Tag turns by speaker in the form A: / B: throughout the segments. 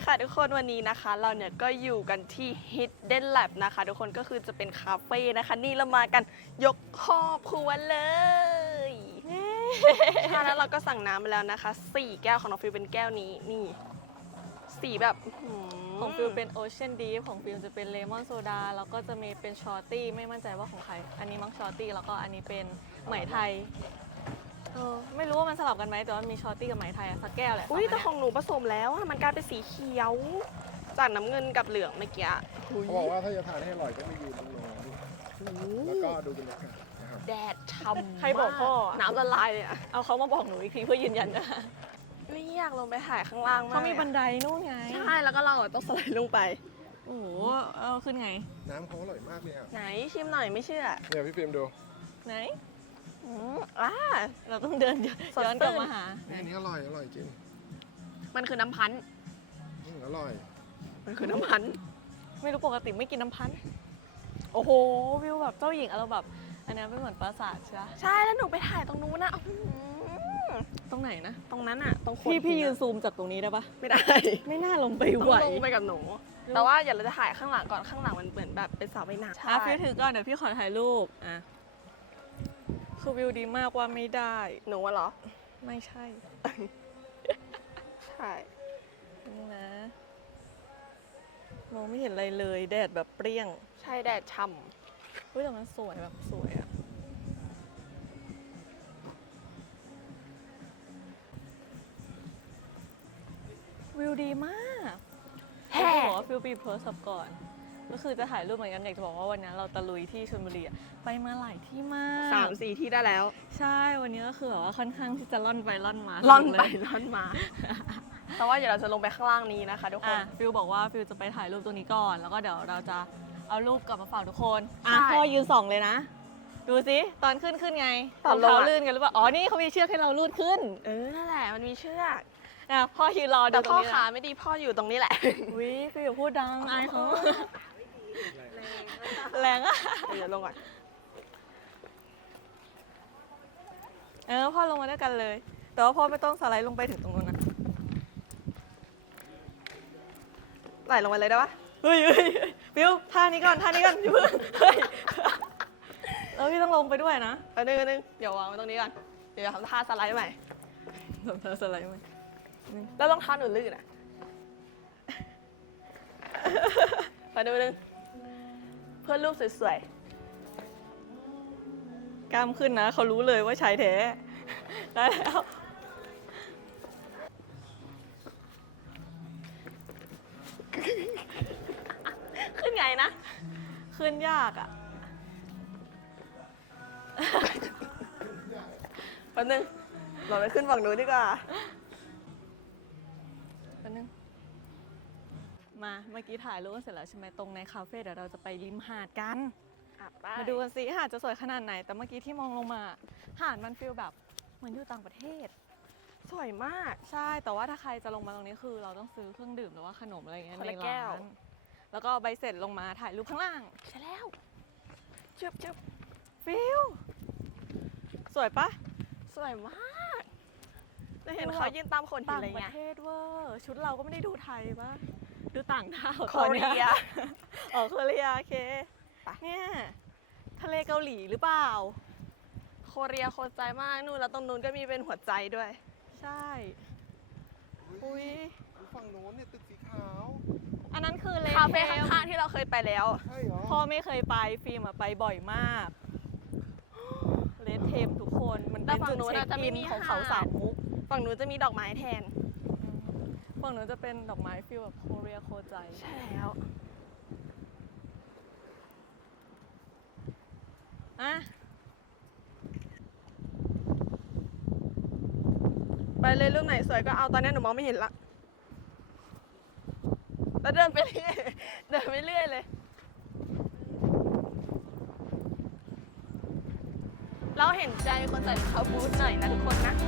A: ค่ะทุกคนวันนี้นะคะเราเนี่ยก็อยู่กันที่ Hidden Lab นะคะทุกคนก็คือจะเป็นคาเฟ่นะคะนี่เรามากันยกครอบครัวเลยใช่แล้วเราก็สั่งน้ำมาแล้วนะคะ4 แก้วของน้องฟิลเป็นแก้วนี้นี่สีแบบ
B: ของฟิลเป็นโอเชียนดีฟของฟิลจะเป็นเลมอนโซดาแล้วก็จะมีเป็นชอร์ตี้ไม่มั่นใจว่าของใครอันนี้มังชอร์ตี้แล้วก็อันนี้เป็นไหมไทยไม่รู้ว่ามันสลับกันไหมแต่ว่ามีชอร์ตี้กับไหมไทยสักแก้วแหละ
A: อุ้ยแต่ของหนูผสมแล้วอะมันกลายเป็นสีเขียวจากน้ำเงินกับเหลืองเมื่อกี้
C: เขาบอกว่าถ้าจะทานให้อร่อยต้องไปยืนตรงโน้นแล้วก็ดูบรรยากาศนะครับ
A: แดดช่ำ
B: ใครบอกพ่อ
A: น้ำละลายเลยอะ
B: เอาเขามาบอกหนูอีกทีเพื่อยืนยันนะ
A: ไม่อยากลงไปถ่ายข้างล่างมาก
B: เขามีบันไดนู่นไง
A: ใช่แล้วก็เราต้องสไลด์ลงไป
B: โอ้โหเอาขึ้นไง
C: น้ำเขาอร่อยมากเลยอ่ะ
A: ไหนชิมหน่อยไม่เชื่อ
C: เนี่ยพี่ฟิล์มดู
B: ไหน
A: เรา
B: เราต้องเดินย้อนกลับมาหา
C: นี่อันนี้อร่อยจริง
A: มันคือน้ำพันธุ์
C: อร่อย
A: มันคือน้ำพันธุ์
B: ไม่รู้ปกติไม่กินน้ำพันธุ์โอ้โหวิวแบบเจ้าหญิงเราแบบอันนี้เป็นเหมือนปราสาทใช่ไหม
A: ใช่แล้วหนูไปถ่ายตรงนู้นนะ
B: ตรงไหนนะ
A: ตรงนั้นอะตรงโคน
B: พี่ยืน
A: หิะ
B: ซูมจากตรงนี้ได้ปะ
A: ไม่ได้
B: ไม่น่าลงไป
A: ต้อง
B: ไหว
A: ลงไปกับหนู แต่ว่าอย่าเราจะถ่ายข้างหลังก่อนข้างหลังมันเหมือนแบบเป็นสระว่ายน้ำ
B: อ่ะพี่ถือก่อนเดี๋ยวพี่ขอถ่ายรูปอ่ะคือวิวดีมากว่าไม่ได้
A: หนูอะเหรอ
B: ไม่ใช่
A: ใช่
B: นี่นะมองไม่เห็นอะไรเลยแดดแบบเปรี้ยง
A: ใช่แดดช่
B: เฮ้ยแต่มันสวยแบบสวยอะวิวดีมาก
A: ำ
B: แค่บอกว่าฟิลปีเพิร์สก่อน ก็คือจะถ่ายรูปเหมือนกันอยากจะบอกว่าวันนี้เราตะลุยที่ชลบุรีอะไปมาหลายที่มาก
A: 3-4 ที่ได้แล้ว
B: ใช่วันนี้ก็คือแบบว่าค่อนข้างที่จะล่อนไปล่อนมา
A: ล่อนไป
B: เลย
A: ล่อนมา แต่ว่าเดี๋ยวเราจะลงไปข้างล่างนี้นะคะทุกคน
B: อ่ะฟิลบอกว่าฟิลจะไปถ่ายรูปตรงนี้ก่อน แล้วก็เดี๋ยวเราจะเอารูปกลับมาฝากทุกคนอ่ะ
A: ใช่
B: พ่อยืนส่องเลยนะ ดูสิตอนขึ้นไง
A: ตอนลง
B: รอง
A: อะ
B: เท้าลื่นกันหรือเปล่าอ๋อนี่เขามีเชือกให้เราลูดขึ้น
A: นั่นแหละมันมีเชือก
B: อ่ะพ่อยืนรอดู
A: แต่
B: ตร
A: พ่อง
B: นี้
A: ขา
B: นะ
A: ไม่ดีพ่ออยู่ตรงนี้แหละ
B: วิฟิลอย่าพูดดังอายเขาแรงอ่ะ
A: เดี๋ยวลงก่อน
B: พ่อลงมาด้วยกันเลย แต่ว่าพ่อไม่ต้องสไลด์ลงไปถึงตรงนู้นนะ
A: ไหลลงไปเลยได้ปะ
B: เฮ้ยฟิวท่านี้ก่อนอย่าเพิ่งเฮ้ยแล้วพี่ต้องลงไปด้วยนะ
A: นึงเดี๋ยววางไว้ตรงนี้ก่อน เดี๋ยวทำท่าสไลด์ใหม่
B: ทำท่าสไลด์ไหม
A: แล้วรองเท้าหนูลื่นอ่ะ ไปดูนึงเพื่อรูปสวย
B: กล้ามขึ้นนะเขารู้เลยว่าชายแท้ ได้แล้ว
A: ๆ ขึ้นไงนะ
B: ขึ้นยากอ่ะ
A: แป๊บนึงเราไปขึ้นฝั่งนู้นดีกว่า
B: แป๊บนึงมาเมื่อกี้ถ่ายรูปกันเสร็จแล้วใช่ไหมตรงในคาเฟ่เดี๋ยวเราจะไปริมหาดกัน มาดูกันสิหาดจะสวยขนาดไหน แต่เมื่อกี้ที่มองลงมา หาดมันฟีลแบบเหมือนอยู่ต่างประเทศ
A: สวยมาก
B: ใช่ แต่ว่าถ้าใครจะลงมาตรงนี้คือเราต้องซื้อเครื่องดื่มหรือว่าขนมอะไรอย่างเงี้ย
A: คน
B: ใน
A: ละแก้
B: ร้าว น แล้วก็เอาใบเสร็จลงมาถ่ายรูปข้างล่าง
A: ใช่แล้วจึ๊บ
B: ฟิลสวยปะ
A: สวยมากจะเห็นเขายืนตามโขดหิน
B: ต่าง
A: อะไร
B: ประ
A: เงี้ย
B: เทศเวอร์ชุดเราก็ไม่ได้ดูไทยปะดูต่างดาว
A: โค
B: ตอน
A: เรี
B: นี้
A: ย
B: อ๋อโคเรียโอเค
A: ไป
B: เนี่ยทะเลเกาหลีหรือเปล่า
A: โคเรียโคตรใจมากนู่นแล้วตรงนู้นก็มีเป็นหัวใจด้วย
B: ใช่อุ้ย
C: ฝั่งโน้นเนี่ยตึกสีขาว
B: อันนั้นคือเล
A: คาเฟ่
B: ทม
A: ข้างๆที่เราเคยไปแล้ว
C: ใช่เหรอ
B: พ่อไม่เคยไปฟิล์มอะไปบ่อยมากเลทเทมทุกคนมันเป็นจุดเช็คอินของเขาสามมุก
A: ฝั่งนู้นจะมีดอกไม้แทน
B: ฝั่งนู้นจะเป็นดอกไม้ฟิลแบบโคเรียโคใจ
A: ใช่แล้ว
B: อ่ะ
A: ไปเลยรูปไหนสวยก็เอาตอนนี้หนูมองไม่เห็นละ แล้วเดินไปเรื่อย เดินไปเรื่อยเลย เราเห็นใจคนใส่รองเท้าบูทหน่อยนะทุกคนนะ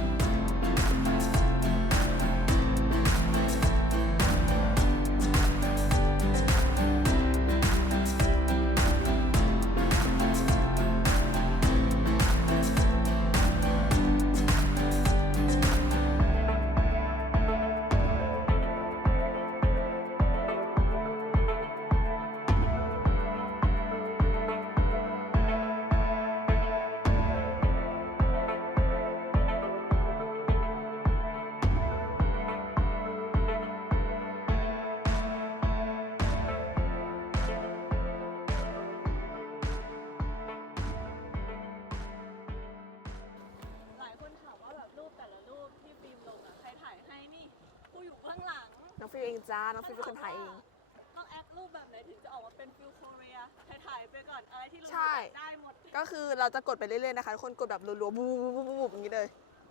A: ฟิลเองจ้า น้องฟิลเป็นคนถ่ายเอง
B: ต้องแอครูปแบบไหนถึงจะออกมาเป็นฟิลโคเรียถ่ายไปก่อนอะไรที่รู้
A: ใช่
B: ได้หมด
A: ก็คือเราจะกดไปเรื่อยๆนะคะทุกคนกดแบบรัวๆบูบอย่างนี้เลย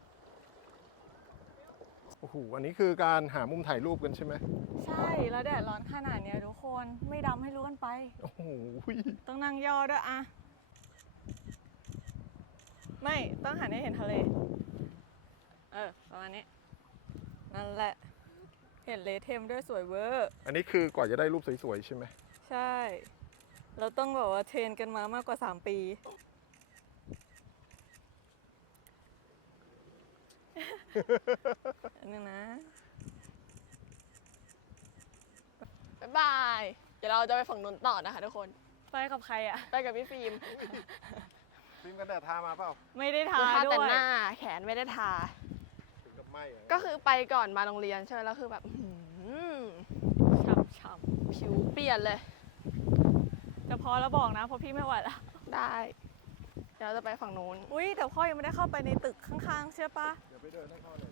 C: โอ้โห อันนี้คือการหามุมถ่ายรูปกันใช่ไหม
B: ใช่แล้วแดดร้อนขนาดเนี้ยทุกคนไม่ดำให้รู้กันไป
C: โอ้โห
B: ต้องนั่งย่อด้วยอะไม่ต้องหันให้เห็นทะเลประมาณนี้นั่นแหละเห็นเลเทมด้วยสวยเวอร์
C: อันนี้คือกว่าจะได้รูปสวยๆใช่ไหม
B: ใช่ เราต้องแบบว่าเทรนกันมามากกว่า 3 ปีอันนึงนะ
A: บ๊ายบาย เดี๋ยวเราจะไปฝั่งนนต่อนะคะทุกคน
B: ไปกับใครอะ
A: ไปกับพี่ฟิล์ม
C: ฟิล์มกันแดดทามาเปล่า
B: ไม่ได้ทา
A: ทา
B: ด้
A: แต่
B: วย
A: หน้าแขนไม่ได้ทา
C: ถึงกับไหมอะ
A: ก็คือไปก่อนมาโรงเรียนใช่ไหมแล้วคือแบบอื้อหือ
B: ฉ่ำ
A: ผิวเปลี่ยนเลย
B: ๆจะพอแล้วบอกนะเพราะพี่ไม่ไหวละ
A: ได้ เดี๋ยวเราจะไปฝั่งนู้น
B: อุ้ยแต่พ่อยังไม่ได้เข้าไปในตึกข้างๆใช่ปะ
C: เดี๋ยวไปเดินให้เข้าเลย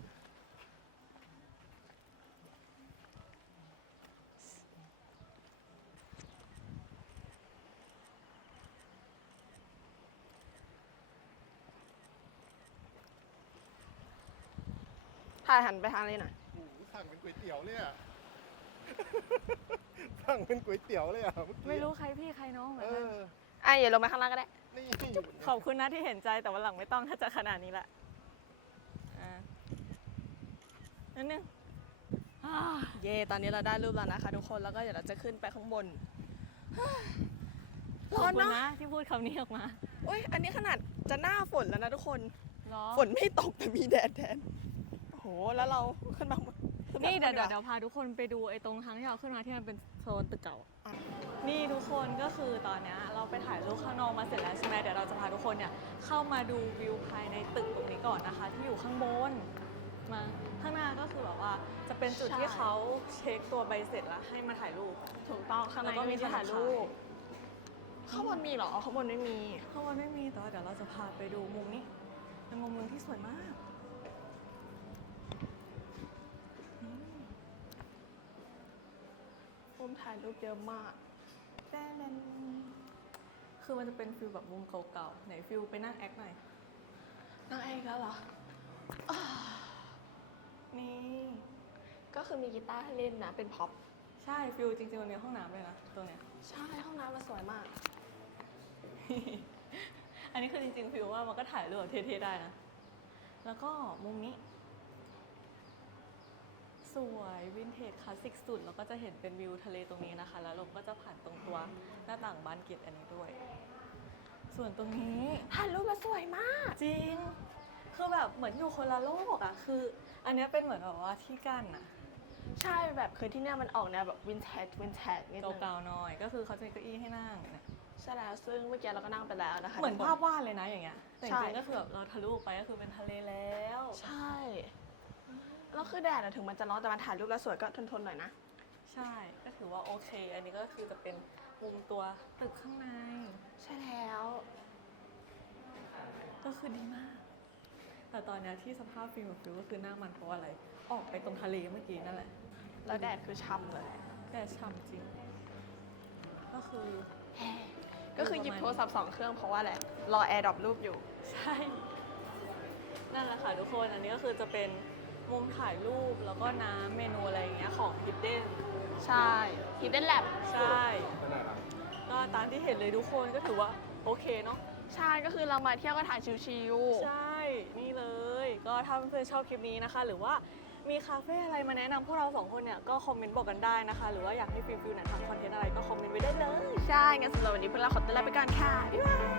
A: ถ่ายหันไปทางนี้หน่อย
C: โอ้โหสั่งเป็นก๋วยเตี๋ยวเลยอะ สั่งเป็นก๋วยเตี๋ยวเลยอะเมื่อกี้
B: ไม่รู้ใครพี่ใครน้องเหมือ
C: เอน
B: กัน
C: อ
A: อ่ะอย่าลงไปข้างล่างก็ได้
C: นี่
B: ขอบคุณนะที่เห็นใจแต่วันหลังไม่ต้องถ้าจะขนาดนี้ละนิดนึง
A: เย่ตอนนี้เราได้รูปแล้วนะคะทุกคน แล้วก็เดี๋ยวเราจะขึ้นไปข้างบน
B: ข
A: ร้
B: อ
A: อบ น
B: คุณ
A: เนาะ
B: นะที่พูดคำนี้ออกมา
A: อุ้ย อันนี้ขนาดจะหน้าฝนแล้วนะทุกคน
B: หรอ
A: ฝนไม่ตกแต่มีแดดแทน โอ้โห แล้วเราขึ้นมาขึ้มา
B: นี่เดี๋ยว
A: ข้างบ
B: เดี๋ยวพาทุกคนไปดูไอ้ตรงทางที่เราขึ้นมาที่มันเป็นโซนตึกเก่า นี่ทุกคนก็คือตอนเนี้ยเราไปถ่ายรูปข้างนอกมาเสร็จแล้วใช่ไหมเดี๋ยวเราจะพาทุกคนเนี่ยเข้ามาดูวิวภายในตึกตรงนี้ก่อนนะคะ ที่อยู่ข้างบนมาข้างหน้าก็คือแบบว่าจะเป็นจุดที่เขาเช็คตัวใบเสร็จแล้วให้มาถ่ายรูป
A: ถูกต้องข้างใน
B: แล้ว
A: ก็
B: ก็มี
A: มีที่ถ่ายรูป ข้างบนมีเหรอ ข้างบนไม่มี
B: ข้างบนไม่มีแต่ว่าเดี๋ยวเราจะพาไปดูมุมนี้เป็นมุมนึงที่สวยมากนี่
A: มุมถ่ายรูปเยอะมาก
B: คือมันจะเป็นฟิลแบบมุมเก่าๆไหนฟิลไปนั่งแอคหน่อย
A: นั่งเองแล้วเหรอ
B: นี่
A: ก็คือมีกีตาร์ให้เล่นนะ เป็นพ็อป
B: ใช่ฟิลจริงๆมันมีห้องน้ำเลยนะตรงเนี้ย
A: ใช่ ห้องน้ำมันสวยมาก
B: อันนี้คือจริงๆฟิลว่ามันก็ถ่ายรูปแบบเท่ๆได้นะ แล้วก็มุมนี้ สวยวินเทจคลาสสิกสุดแล้วก็จะเห็นเป็นวิวทะเลตรงนี้นะคะ แล้วลมก็จะผ่านตรงตัวหน้าต่างบานเกล็ดอันนี้ด้วย ส่วนตรงนี้
A: ถ่ายรูปแล้วสวยมาก
B: จริง คือแบบเหมือนอยู่คนละโลกอะคือ อันเนี้ยเป็นเหมือนแบบว่าที่กั้นอะ
A: ใช่แบบคือที่เนี่ยมันออกแนวแบบวินเทจนิดนึง
B: เก่าๆหน่อย ก็คือเขาจะมีเก้าอี้ให้นั่งเนี่ย
A: ใช่แล้วซึ่งเมื่อกี้เราก็นั่งไปแล้วนะคะ
B: เหมือน
A: ทุกค
B: ภาพวาดเลยนะอย่างเงี้ยแต่จ
A: ใช่
B: ริงๆก็คือแบบเราทะลุออกไปก็คือเป็นทะเลแล้ว
A: ใช่ แล้วคือแดดอะถึงมันจะร้อนแต่มันถ่ายรูปแล้วสวยก็ทนๆหน่อยนะ
B: ใช่ ก็ถือว่าโอเค อันนี้ก็คือจะเป็นมุมตัวตึกข้างใน
A: ใช่แล้ว
B: ก็คือดีมาก แต่ตอนเนี้ยที่สภาพฟิล์มกับฟิลก็คือหน้ามันเพราะอะไร ออกไปตรงทะเลเมื่อกี้นั่นแหละ
A: แล้วแดดคือช่ำเลย
B: แต่ฉ่ำจริง ก็คือ
A: ก็คือหยิบโทรศัพท์2 เครื่องเพราะว่าอะไรรอแอร์ดรอปรูปอยู่
B: ใช่ นั่นแหละค่ะทุกคน อันนี้ก็คือจะเป็นมุมถ่ายรูปแล้วก็น้ำเมนูอะไรอย่างเงี้ยของ Hidden
A: ใช่ Hidden Lab
B: ใช่
C: ไปไหนครับ
B: ก็ตามที่เห็นเลยทุกคนก็ถือว่าโอเคเนาะ
A: ใช่ก็คือเรามาเที่ยวก็ถ่ายชิว
B: ใช่ นี่เลย ก็ถ้าเพื่อนๆชอบคลิปนี้นะคะ หรือว่ามีคาเฟ่อะไรมาแนะนำพวกเรา2คนเนี่ย ก็คอมเมนต์บอกกันได้นะคะ หรือว่าอยากให้ฟิลเนี่ยทำคอนเทนต์อะไรก็คอมเมนต์ไว้ได้เลย
A: ๆ ใช่งั้นสำหรับวันนี้พวกเราขอตัวลาไปก่อนค่ะ บ๊ายบาย